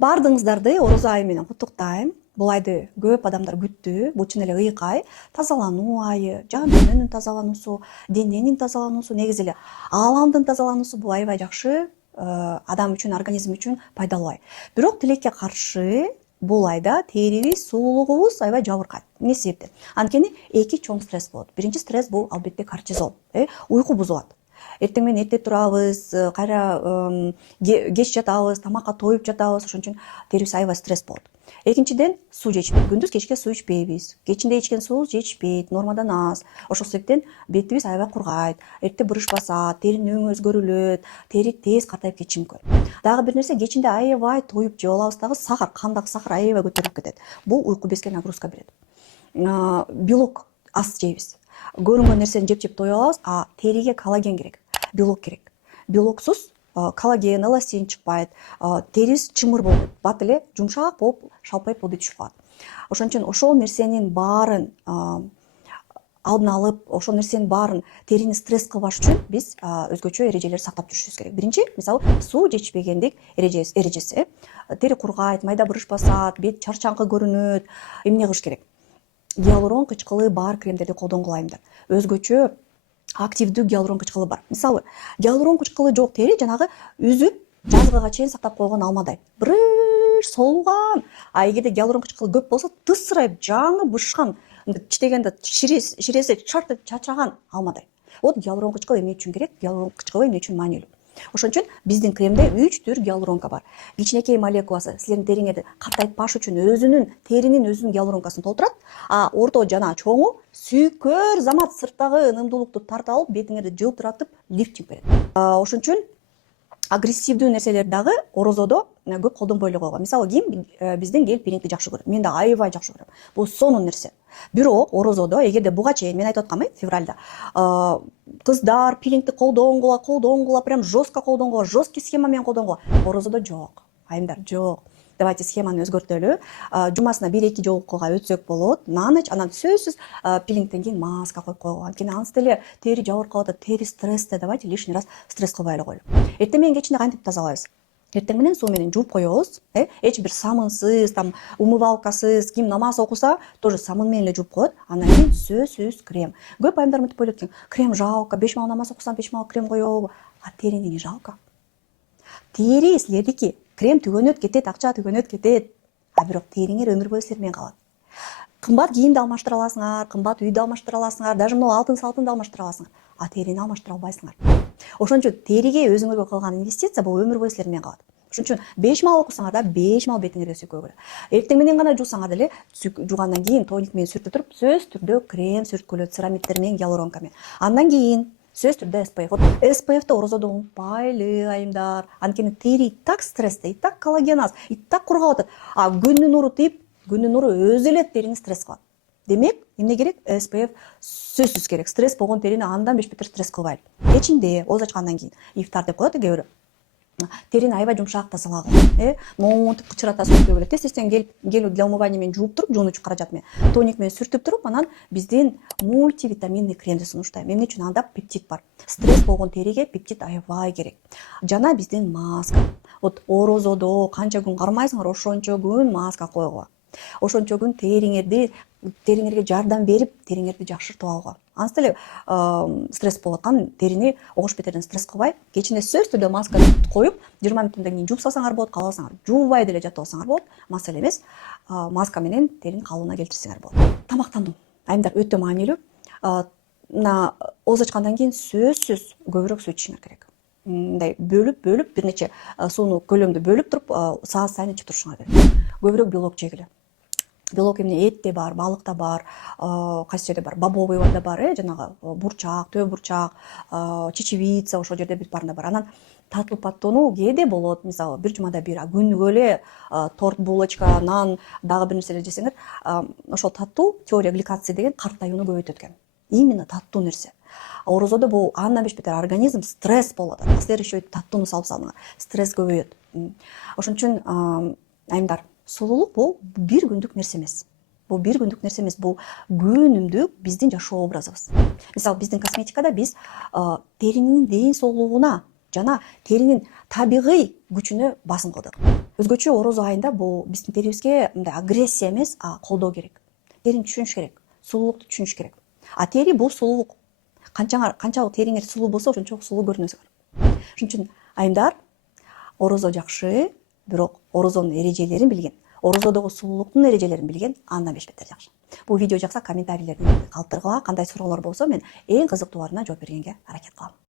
Бардыңыздарды орозо айы менен куттуктайм. Бул айды көп адамдар күттү. Бул чын эле ыйык ай. Тазалануу айы, жан дененин тазалануусу, дененин тазалануусу, негизи эле ааламдын тазалануусу бул аябай жакшы адам үчүн, организм үчүн пайдалуу ай. Бирок тилекке каршы бул айда терибиз, сулуулугубуз аябай жабыркайт. Эмне себептен? Анткени эки чоң стресс болот. Биринчи стресс бул албетте кортизол, уйку бузулат. Эртең менен эрте турабыз, кайра кеч жатабыз, тамакка тоюп жатабыз, ошон үчүн терибиз аябай стресс болот. Экинчиден суу жечпейт. Күндүз кечке суу ичпейбиз. Кечинде ичкен суу жетишпейт, нормадан аз. Ошол себептен бетибиз аябай кургайт, эрте буруш басат, теринин өңү өзгөрүлөт, тери тез картайып кетиши мүмкүн. Дагы бир нерсе, кечинде аябай тоюп жеп алабыз дагы сахар, кандагы сахар аябай көтөрүлүп кетет. Бул уйку безге нагрузка берет. Белок аз жейбиз. Көрүнгөн нерсени жеп тоюп алабыз, а териге коллаген керек, белок керек. Белоксуз коллаген, эластин чыкпайт, терибиз чымыр болуп, бат эле жумшак болуп, шалпайып бодой түшүп калат. Ошон үчүн ошол нерсенин баарын алдын алып, ошол нерсенин баарын терини стресс кылбаш үчүн биз өзгөчө эрежелер сактап жүрүшүбүз керек. Биринчи, мисалы, суу жечпегендик эрежеси. Тери кургайт, майда буруш басат, бет чарчаңкы көрүнөт. Эмне кылыш керек? Гиалурон кычкылы бар кремдерди колдонгула айымдар. Өзгөчө активдүү гиалурон кычкылы бар. Мисалы, гиалурон кычкылы жок тери жанагы үзүп жазгыга чейин сактап койгон алмадай. Бир солуган. А эгерде гиалурон кычкылы көп болсо, тысырайып, жаңы бышкан, читегенде ширеси чартып чачаган алмадай. Вот гиалурон кычкылы эмне үчүн керек? Гиалурон кычкылы эмне үчүн маанилүү? Ошон үчүн биздин кремде 3 түр гиалуронка бар. Кичинекей молекуласы силердин териңерди картайтпаш үчүн теринин өзүнүн гиалуронкасын толтурат, а орто жана чоңу сүйкөр замат сырттагы ынымдуулукту тартып алып, бетиңерди жылтыратып, лифтинг берет. Ошон үчүн агрессивдүү нерселерди дагы орозодо көп колдонбой эле койгон. Мисалы, ким бизден келип пирингди жакшы көрөт. Мен да аябай жакшы көрөм. Бул сонун нерсе. Бирок орозодо, эгерде буга чейин мен айтып аткам, февралда кыздар пирингди колдонгула, прям жестко колдонгула, жесткий схема менен колдонгула. Орозодо жок. Айымдар, жок. Давайте схеманы өзгөртөлү. Жумасына 1-2 жолу кылга өтсөк болот. На ночь анан сөзсүз пилингден кийин маска коюп койгула. Анткени анысы деле тери жабыркап атат, тери стрессте. Давайте лишний раз стресс кылбай эле коелу. Эртең менен кечинде кантип тазалайбыз? Эртең менен суу менен жууп коебуз. Эч бир самынсыз, там умывалкасыз, ким намаз окуса, тоже самын менен эле жууп коет. Андан кийин сөзсүз крем. Көп айымдар мынтип ойлойт экен. Крем жалко, 5 мал намаз окусам 5 мал крем коебу. А терини не жалко? Тери силердики. Крем түгөнөт кетет, акча түгөнөт кетет. А бирок териңер өмүр бою силер менен калат. Кымбат кийимди алмаштыра аласыңар, кымбат үйдү алмаштыра аласыңар, даже мына алтын салтынды алмаштыра аласыңар. А терини алмаштыра албайсыңар. Ошон үчүн териге өзүңөргө кылган инвестиция бул өмүр бою силер менен калат. Ошон үчүн 5 мал окусаңар да 5 мал бетиңерге сүйкөгүлө. Эртең менен гана жуусаңар деле жуугандан кийин тоник менен сүртүп туруп, сөзсүз түрдө крем сүрткүлө, церамиддер менен, гиалуронка менен. Андан кийин сөз түрдө SPF. SPF-ти орозодо унутпайлы айымдар. Анткени тери и так стрессте, и так коллаген аз, и так кургап атат. А күндүн нуру тип, күндүн нуру өзү эле терини стресс кылат. Демек, эмне керек? SPF сөзсүз керек. Стресс болгон терини андан беш-бетер стресс кылбайлы. Кечинде оз ачкандан кийин ифтар деп коет кээ бирөө. Терини аябай жумшак тазалагыла. Монтип кычырата сүрткөгүлө. Тез-тезден келип для умывания менен жууп туруп, жуунучу каражат менен тоник менен сүртүп туруп, анан биздин мультивитаминный кремди сунуштайм. Эмне үчүн? Анда пептид бар. Стресс болгон териге пептид аябай керек. Жана биздин маска. Вот орозодо канча күн кармайсыңар, ошончо күн маска койгула. Ошончо күн териңерге жардам берип, териңерди жакшыртып алууга. Анысы деле стресс болуп аткан терини огош бетерден стресс кылбай, кечинде сөзсүз түрдө маска коюп, 20 минуттан кийин жууп салсаңар болот, кааласаңар жуубай деле жатып алсаңар болот. Маселе эмес, маска менен теринин калыбына келтирсеңер болот. Тамактануу. Айымдар өтө маанилүү. Мына оз ачкандан кийин сөзсүз көбүрөөк суу ичишиңер керек. Мындай бөлүп бир нече сууну көлөмдү бөлүп туруп, саат сайын ичип турушуңар керек. Көбүрөөк белок жегиле. Белок эмне? Этте бар, балыкта бар, кайсы жерде бар, бобовыйда бар, жанагы бурчак, төө бурчак, чечевица, ошол жерде бүт баарында бар. Анан татуу паттоону кээде болот. Мисалы, бир жумада бир, күнүгө эле торт, булочка, нан, дагы бир нерселер жесеңер, ошол татуу теория гликации деген картаюуну көбөйтөт экен. Именно татуу нерсе. Орозодо бул андан беш-бетер организм стресс болот. Силер еще таттууну салып салыңар. Стресс көбөйөт. Ошон үчүн айымдар, сулуулук бул бир күндүк нерсе эмес. Бул бир күндүк нерсе эмес, бул күнүмдүк биздин жашоо образыбыз. Мисалы, биздин косметикада биз теринин ден соолугуна жана теринин табигый күчүнө басым кылдык. Өзгөчө орозо айында бул биздин терибизге мындай агрессия эмес, колдоо керек. Терини түшүнүш керек, сулуулукту түшүнүш керек. Тери бул сулуулук. Канчалык териңер сулуу болсо ошончолук сулуу көрүнөсүңөр. Ошон үчүн айымдар, орозо жакшы, бирок орозонун эрежелерин билген, орозодогу сулуулуктун эрежелерин билген, андан бешбеттер жакшы. Бул видео жакса комментарийлерди калтыргыла, кандай суроолор болсо мен эң кызыктууарына жооп бергенге аракет кылам.